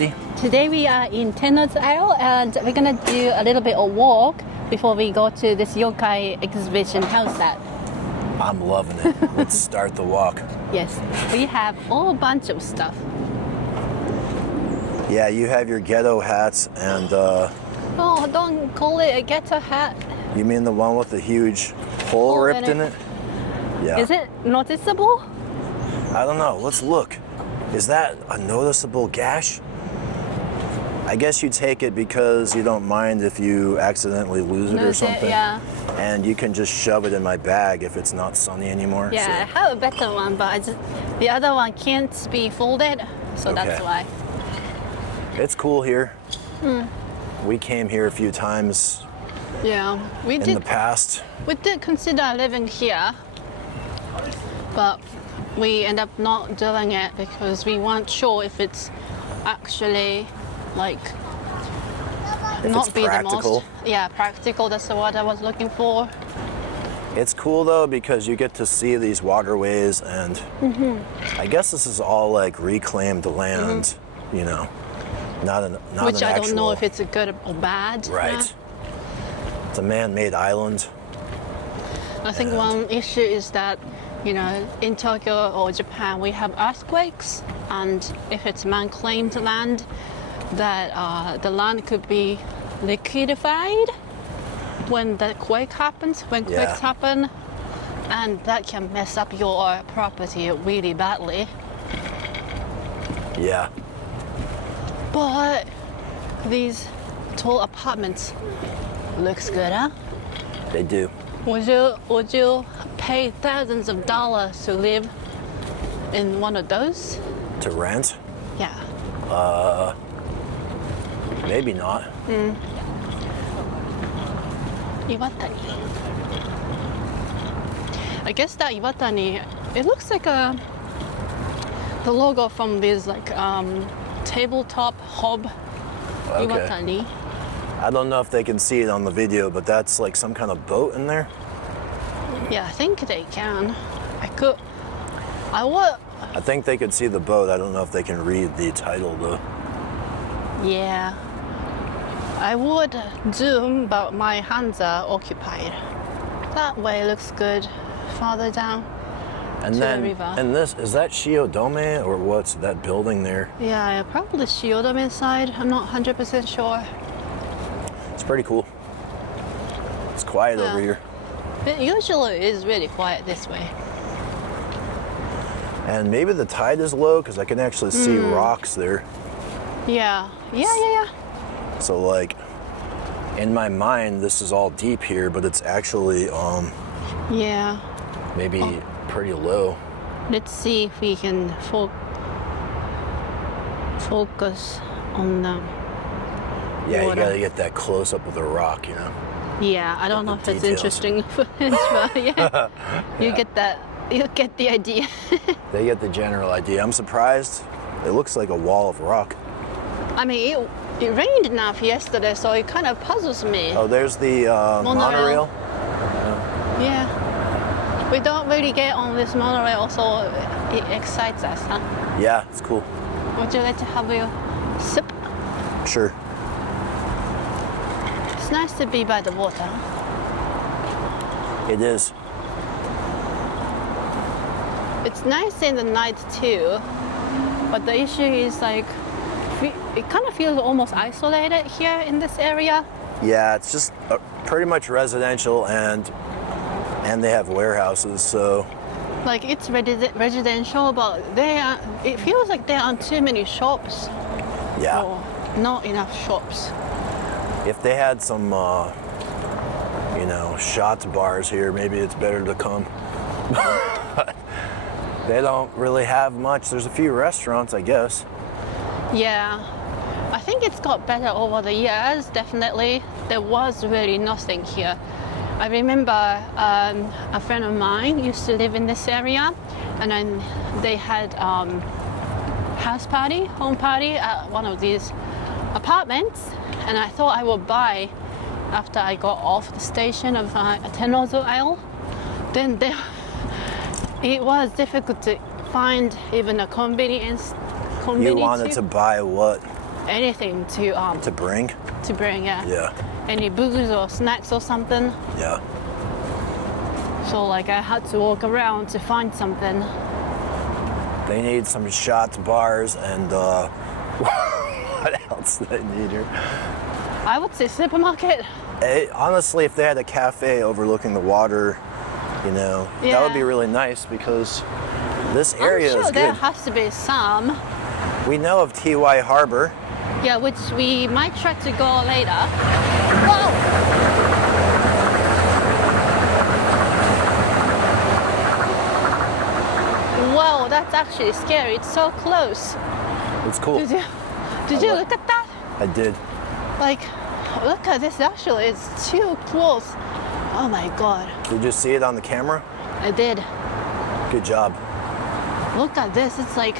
everybody. Today we are in Tennozu Isle and we're gonna do a little bit of walk before we go to this yokai exhibition. How's that? I'm loving it. Let's start the walk. Yes, we have a whole bunch of stuff. Yeah, you have your ghetto hats and Oh, don't call it a ghetto hat. you mean the one with the huge hole ripped in it? Yeah. Is it noticeable? I don't know. Let's look. Is that a noticeable gash? I guess you take it because you don't mind if you accidentally lose it or something. Yeah. And you can just shove it in my bag if it's not sunny anymore. Yeah, so. I have a better one, but the other one can't be folded, so Okay. that's why. It's cool here. We came here a few times Yeah, in the past. We did consider living here, but we end up not doing it because we weren't sure if it's actually like If not it's be practical. the most practical. That's the word I was looking for. It's cool though because you get to see these waterways and I guess this is all like reclaimed land, you know, not Which an I don't know actual- if it's good or bad. Right. It's a man-made island. I think one issue is that, you know, in Tokyo or Japan we have earthquakes, and if it's man-claimed land, that the land could be liquefied when the quake happens, when quakes happen, and that can mess up your property really badly. Yeah. But these tall apartments looks good, huh? They do. Would you pay thousands of dollars to live in one of those? To rent? Yeah. Maybe not. Iwatani. I guess that Iwatani, it looks like the logo from this like tabletop hub. Okay. Iwatani. I don't know if they can see it on the video, but that's like some kind of boat in there. Yeah, I think they can. I think they could see the boat. I don't know if they can read the title though. Yeah. I would zoom, but my hands are occupied. That way looks good. Farther down And to then, the river. and this, is that Shiodome or what's that building there? Yeah, probably Shiodome inside. I'm not 100% sure. It's pretty cool. It's quiet over here. It usually is really quiet this way. And maybe the tide is low because I can actually see rocks there. Yeah. So like, in my mind, this is all deep here, but it's actually Yeah. maybe pretty low. Let's see if we can focus on the Yeah, water. you gotta get that close up with a rock, you know? Yeah, I don't know if it's details. interesting footage, but yeah. You get the idea. They get the general idea. I'm surprised. It looks like a wall of rock. I mean, it rained enough yesterday, so it kind of puzzles me. Oh, there's the monorail. Yeah. We don't really get on this monorail, so it excites us, huh? Yeah, it's cool. Would you like to have your sip? Sure. It's nice to be by the water. It is. It's nice in the night too, but the issue is like, it kind of feels almost isolated here in this area. Yeah, it's just pretty much residential and they have warehouses, so. Like it's residential, but it feels like there aren't too many shops. Yeah. Or not enough shops. If they had some, you know, shots bars here, maybe it's better to come. They don't really have much. There's a few restaurants, I guess. Yeah, I think it's got better over the years, definitely. There was really nothing here. I remember a friend of mine used to live in this area, and then they had home party at one of these apartments, and I thought I would buy after I got off the station of Tennozu Isle. Then it was difficult to find even a convenience. You wanted to buy what? anything to bring? to bring. Yeah. Yeah. Any booze or snacks or something. Yeah. So like I had to walk around to find something. They need some shots, bars, and what else do they need here? I would say supermarket. Honestly, if they had a cafe overlooking the water, you know, that would be really nice because this area I'm sure is there good. has to be some. We know of TY Harbor. Yeah, which we might try to go later. Whoa! Whoa, that's actually scary. It's so close. It's cool. Did you look at that? I did. Like, look at this actually. It's too close. Oh my god. Did you see it on the camera? I did. Good job. Look at this. It's like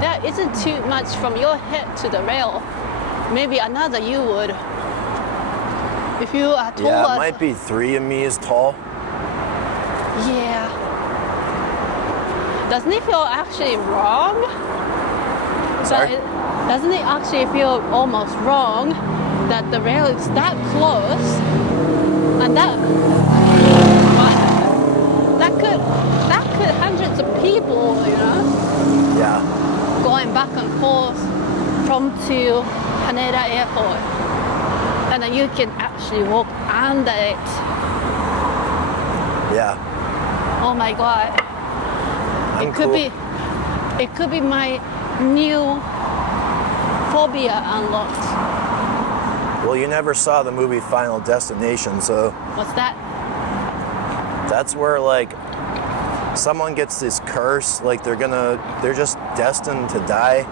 there isn't too much from your head to the rail. Maybe another you would. If you are taller. Yeah, it might be 3 of me is tall. Yeah. Doesn't it feel actually wrong? Sorry? Doesn't it actually feel almost wrong that the rail is that close and that could hundreds of people, you know, Yeah. going back and forth from to Haneda Airport, and then you can actually walk under it. Yeah. Oh my god! I'm It could cool. it could be my new phobia unlocked. Well, you never saw the movie Final Destination, so What's that? that's where like someone gets this curse, like they're just destined to die.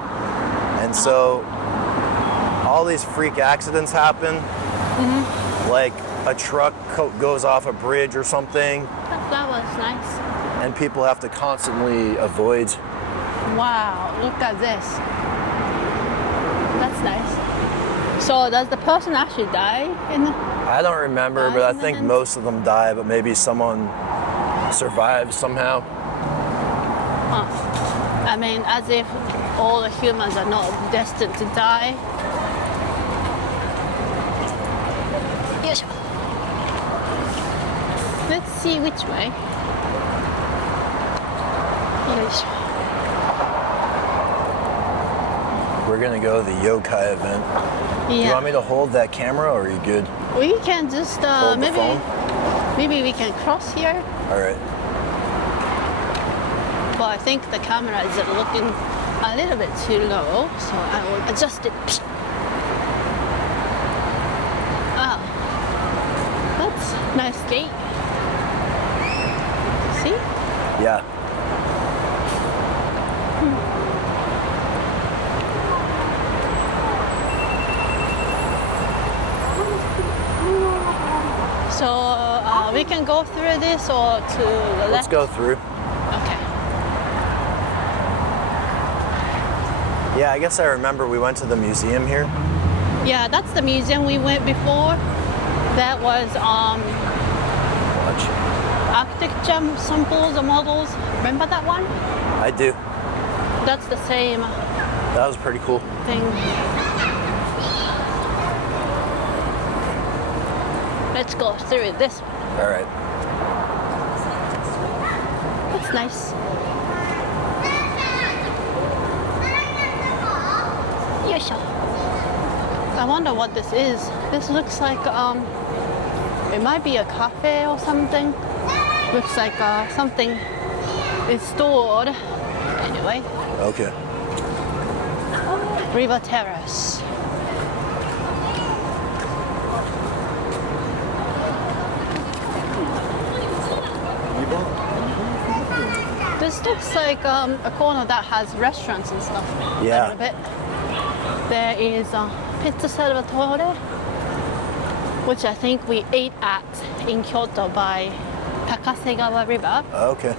And so all these freak accidents happen. Like a truck goes off a bridge or something, That was nice. and people have to constantly avoid. Wow, look at this. That's nice. So does the person actually die in the... I don't remember, but I think Accident? most of them die, but maybe someone survives somehow. I mean, as if all the humans are not destined to die. Yes. Let's see which way. Yes. We're gonna go to the yokai event. Do you want me to hold that camera, or are you good? We can just Hold the phone? maybe we can cross here. All right. But I think the camera is looking a little bit too low, so I will adjust it. Ah, that's a nice gate. See? Yeah. So we can go through this or to the Let's left? go through. Okay. Yeah, I guess I remember we went to the museum here. Yeah, that's the museum we went before. That was Watch. Arctic gem samples or models. Remember that one? I do. That's the same That was pretty cool. thing. Let's go through this one. All right. That's nice. Yosha. I wonder what this is. This looks like it might be a cafe or something. Looks like something is stored. Anyway, Okay. River Terrace. This looks like a corner that has restaurants and stuff. Yeah. A little bit. There is Pizza Salvatore, which I think we ate at in Kyoto by Takasegawa River. Okay.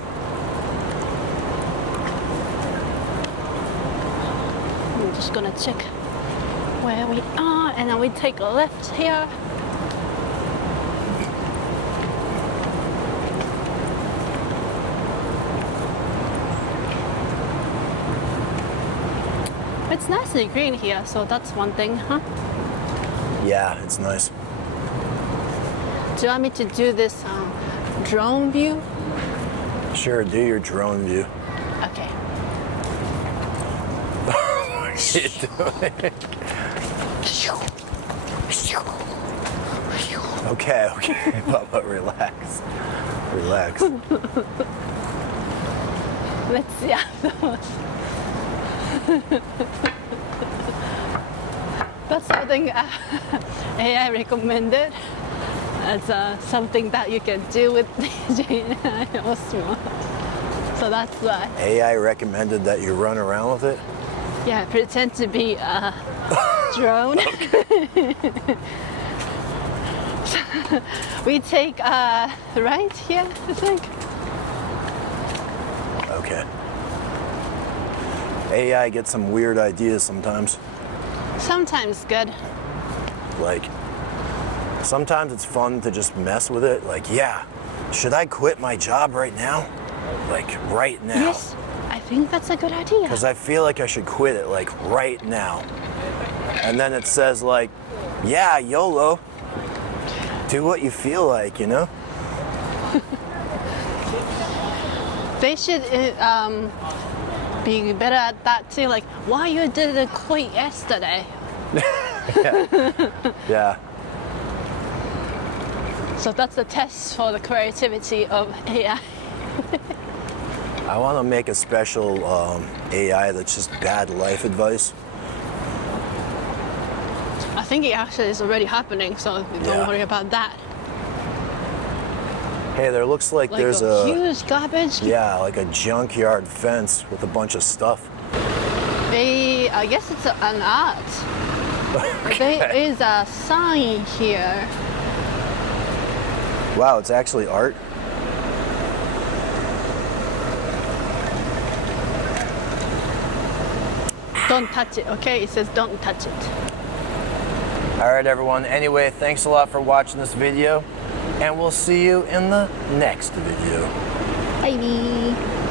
I'm just gonna check where we are, and then we take a left here. It's nicely green here, so that's one thing, huh? Yeah, it's nice. Do you want me to do this drone view? Sure, do your drone view. Okay. What are you doing? Okay, Bubba, relax. Relax. Let's see afterwards. That's something AI recommended as something that you can do with DJI Osmo. So that's why. AI recommended that you run around with it? Yeah, pretend to be a drone. We take right here, I think. Okay. AI gets some weird ideas sometimes. Sometimes good. Like, sometimes it's fun to just mess with it. Like, yeah, should I quit my job right now? Like, right now. Yes, I think that's a good idea. Because I feel like I should quit it, like, right now. And then it says, like, yeah, YOLO. Do what you feel like, you know? They should be better at that too. Like, why you didn't quit yesterday? Yeah. So that's a test for the creativity of AI. I want to make a special AI that's just bad life advice. I think it actually is already happening, so don't Yeah. worry about that. Hey, there looks like there's a huge garbage. yeah, like a junkyard fence with a bunch of stuff. I guess it's an art. There is a sign here. Wow, it's actually art. Don't touch it, okay? It says don't touch it. All right, everyone. Anyway, thanks a lot for watching this video, and we'll see you in the next video. Bye.